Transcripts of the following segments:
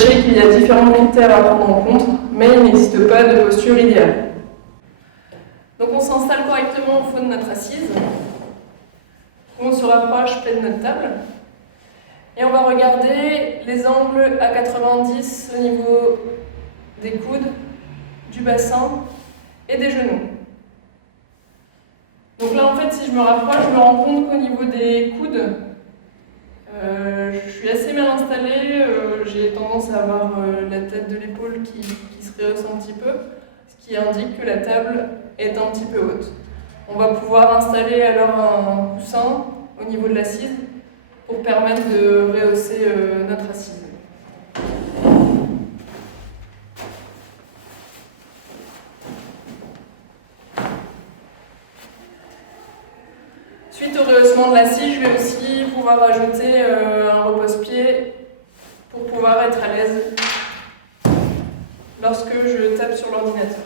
sachez qu'il y a différents critères à prendre en compte, mais il n'existe pas de posture idéale. Donc on s'installe correctement au fond de notre assise. On se rapproche près de notre table. Et on va regarder les angles à 90 au niveau des coudes, du bassin et des genoux. Donc là, en fait, si je me rapproche, je me rends compte qu'au niveau des coudes, je suis assez mal installée. J'ai tendance à avoir la tête de l'épaule qui se rehausse un petit peu, ce qui indique que la table est un petit peu haute. On va pouvoir installer alors un coussin au niveau de l'assise pour permettre de rehausser notre assise. Suite au rehaussement de l'assise, je vais aussi pouvoir ajouter un repose-pied pour pouvoir être à l'aise lorsque je tape sur l'ordinateur.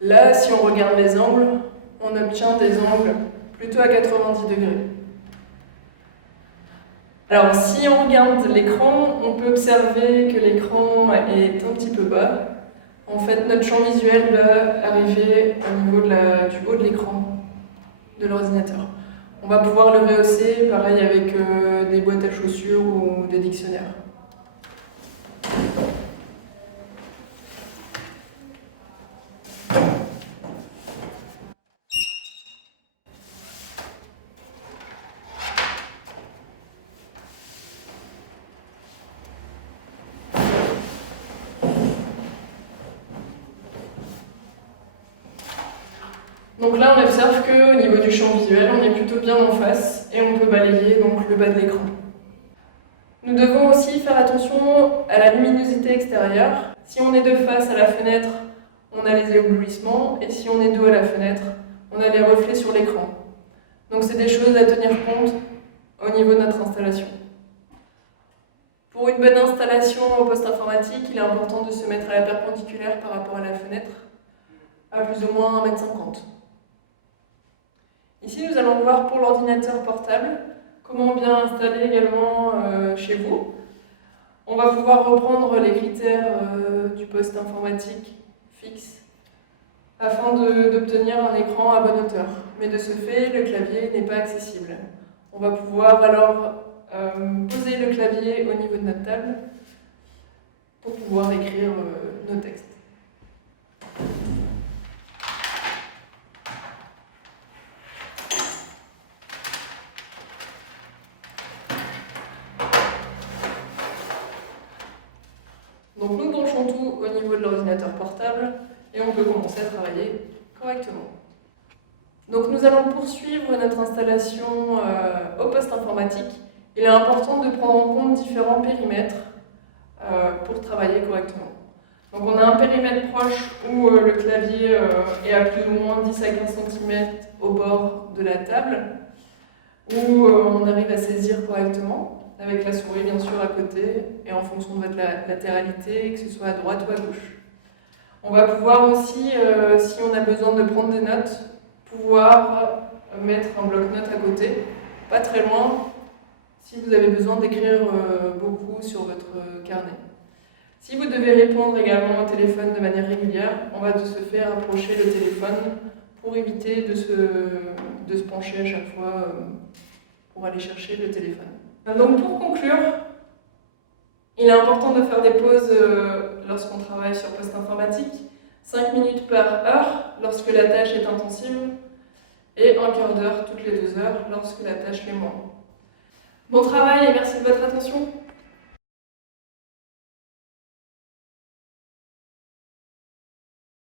Là, si on regarde les angles, on obtient des angles plutôt à 90 degrés. Alors, si on regarde l'écran, on peut observer que l'écran est un petit peu bas. En fait, notre champ visuel va arriver au niveau du haut de l'écran de l'ordinateur. On va pouvoir le rehausser, pareil avec des boîtes à chaussures ou des dictionnaires. Donc là, on observe qu'au niveau du champ visuel, on est plutôt bien en face et on peut balayer donc le bas de l'écran. Nous devons aussi faire attention à la luminosité extérieure. Si on est de face à la fenêtre, on a les éblouissements, et si on est dos à la fenêtre, on a les reflets sur l'écran. Donc c'est des choses à tenir compte au niveau de notre installation. Pour une bonne installation au poste informatique, il est important de se mettre à la perpendiculaire par rapport à la fenêtre, à plus ou moins 1,50 m. Ici, nous allons voir pour l'ordinateur portable comment bien installer également chez vous. On va pouvoir reprendre les critères du poste informatique fixe afin d'obtenir un écran à bonne hauteur. Mais de ce fait, le clavier n'est pas accessible. On va pouvoir alors poser le clavier au niveau de notre table pour pouvoir écrire nos textes. Donc nous branchons tout au niveau de l'ordinateur portable et on peut commencer à travailler correctement. Donc nous allons poursuivre notre installation au poste informatique. Il est important de prendre en compte différents périmètres pour travailler correctement. Donc on a un périmètre proche où le clavier est à plus ou moins 10 à 15 cm au bord de la table, où on arrive à saisir correctement, avec la souris bien sûr à côté, et en fonction de votre latéralité, que ce soit à droite ou à gauche. On va pouvoir aussi, si on a besoin de prendre des notes, pouvoir mettre un bloc-notes à côté, pas très loin, si vous avez besoin d'écrire beaucoup sur votre carnet. Si vous devez répondre également au téléphone de manière régulière, on va de ce fait approcher le téléphone pour éviter de se pencher à chaque fois pour aller chercher le téléphone. Donc pour conclure, il est important de faire des pauses lorsqu'on travaille sur poste informatique, 5 minutes par heure lorsque la tâche est intensive et un quart d'heure toutes les 2 heures lorsque la tâche l'est moins. Bon travail et merci de votre attention.